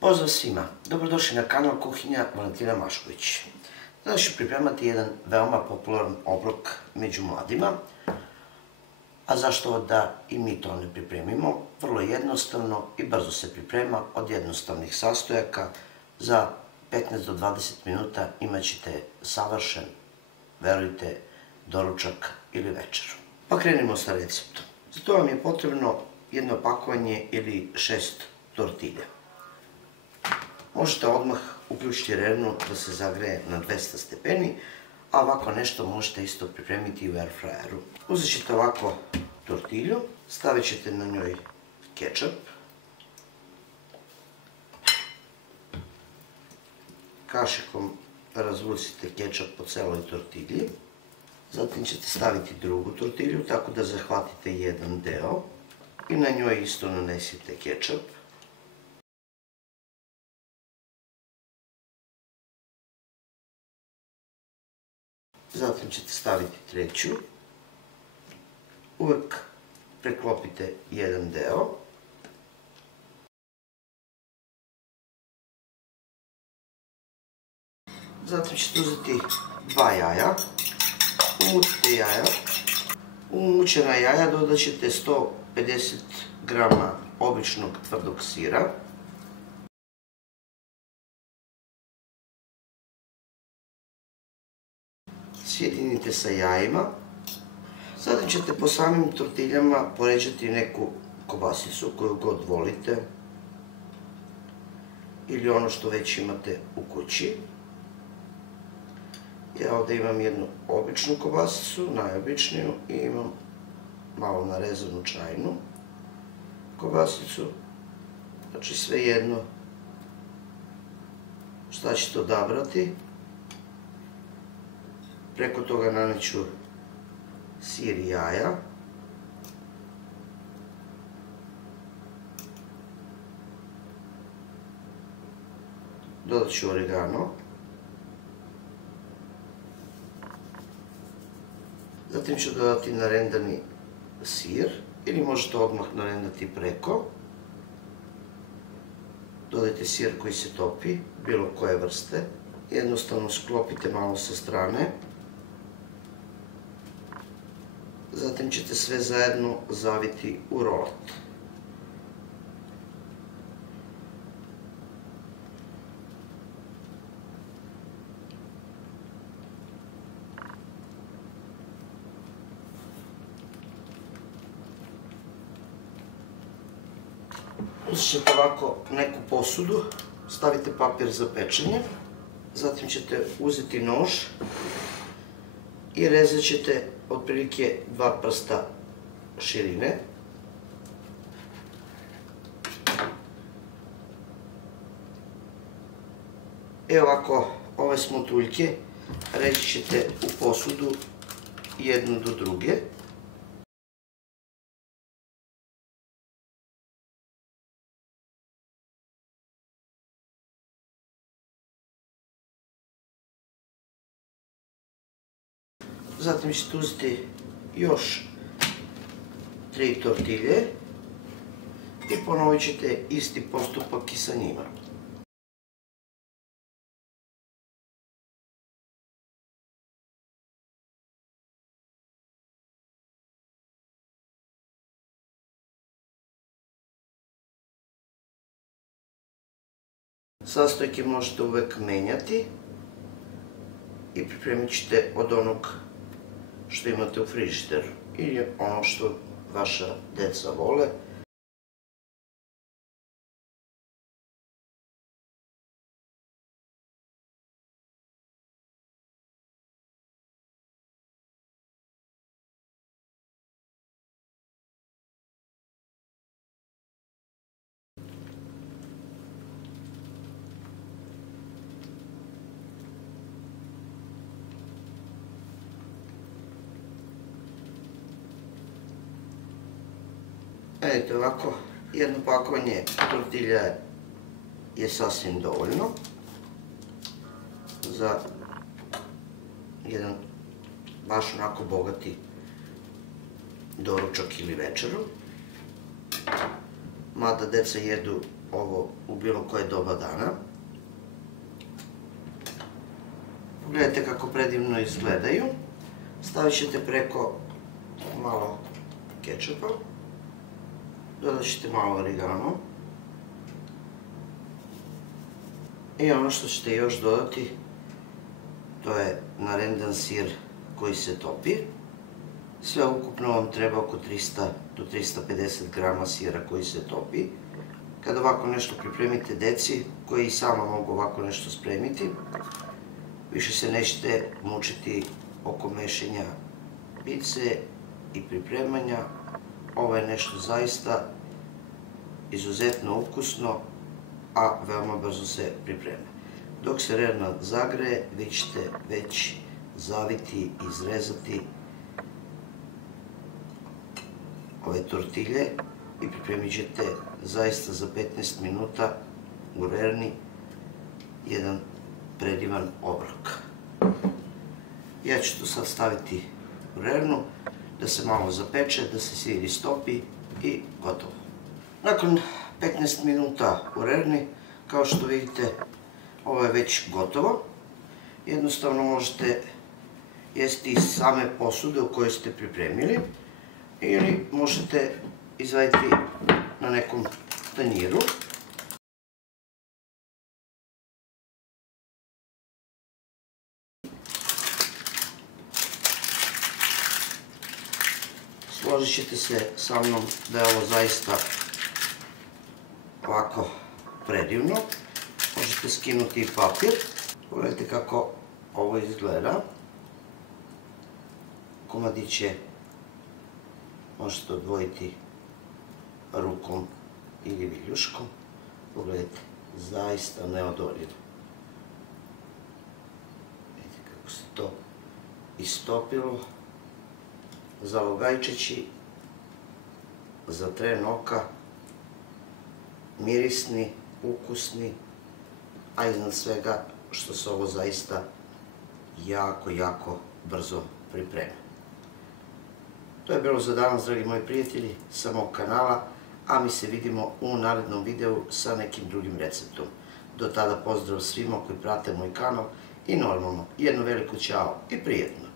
Pozdrav svima, dobrodošli na kanal Kuhinja Valentina Mašković. Danas ću pripremati jedan veoma popularan obrok među mladima. A zašto da i mi to ne pripremimo? Vrlo jednostavno i brzo se priprema od jednostavnih sastojaka. Za 15 do 20 minuta imat ćete savršen, verujte, doručak ili večeru. Pa krenimo sa receptom. Za to vam je potrebno jedno pakovanje ili 6 tortilja. Možete odmah uključiti rernu da se zagreje na 200 stepeni, a ovako nešto možete isto pripremiti u air fryeru. Uzet ćete ovako tortilju, stavit ćete na njoj kečap, kašikom razvucite kečap po celoj tortilji, zatim ćete staviti drugu tortilju tako da zahvatite jedan deo i na njoj isto nanesite kečap. Zatim ćete staviti treću, uvek preklopite jedan deo. Zatim ćete uzeti 2 jaja, umučite jaja. U umučena jaja dodat ćete 150 grama običnog tvrdog sira. Sjedinite sa jajima. Zatim ćete po samim tortiljama poređati neku kobasicu koju god volite ili ono što već imate u kući. Ja ovdje imam jednu običnu kobasicu, najobičniju, i imam malo narezanu čajnu kobasicu. Znači svejedno šta ćete odabrati. Preko toga naneću sir i jaja. Dodat ću oregano. Zatim ću dodati narendani sir, ili možete odmah narendati preko. Dodajte sir koji se topi, bilo koje vrste. Jednostavno sklopite malo sa strane. Zatim ćete sve zajedno zaviti u rolat. Uzet ćete ovako neku posudu, stavite papir za pečenje, zatim ćete uzeti nož i rezat ćete otprilike 2 prsta širine. I ovako ove smotuljke reći ćete u posudu jednu do druge. Zatim ćete uzeti još 3 tortilje i ponovit ćete isti postupak i sa njima. Sastojke možete uvek menjati i pripremit ćete od onog što imate u frižideru ili ono što vaša deca vole. Vidite ovako, jedno pakovanje tortilja je sasvim dovoljno za jedan baš onako bogati doručak ili večeru. Mada deca jedu ovo u bilo koje doba dana. Pogledajte kako predivno izgledaju. Stavit ćete preko malo kečupa, dodat ćete malo origano i ono što ćete još dodati to je narendan sir koji se topi. Sve ukupno vam treba oko 300 do 350 grama sira koji se topi. Kada ovako nešto pripremite deci koji i sama mogu ovako nešto spremiti, više se nećete mučiti oko mešanja pice i pripremanja. Ovo je nešto zaista izuzetno ukusno, a veoma brzo se priprema. Dok se rerna zagreje, vi ćete već zaviti i izrezati ove tortilje i pripremit ćete zaista za 15 minuta u rerni jedan predivan obrok. Ja ću to sad staviti u rernu da se malo zapeče, da se sir istopi i gotovo. Nakon 15 minuta u rerni, kao što vidite, ovo je već gotovo. Jednostavno možete jesti iz same posude u kojoj ste pripremili ili možete izvaditi na nekom tanjiru. Složit ćete se sa mnom da je ovo zaista ovako predivno. Možete skinuti i papir. Pogledajte kako ovo izgleda. Komadiće možete odvojiti rukom ili viljuškom. Pogledajte, zaista neodoljivo. Vidite kako se to istopilo. Zalogajčeći, za tren oka, mirisni, ukusni, a iznad svega što se ovo zaista jako brzo priprema. To je bilo za danas, dragi moji prijatelji, sa mog kanala, a mi se vidimo u narednom videu sa nekim drugim receptom. Do tada pozdrav svima koji prate moj kanal i normalno jedno veliko ćao i prijetno!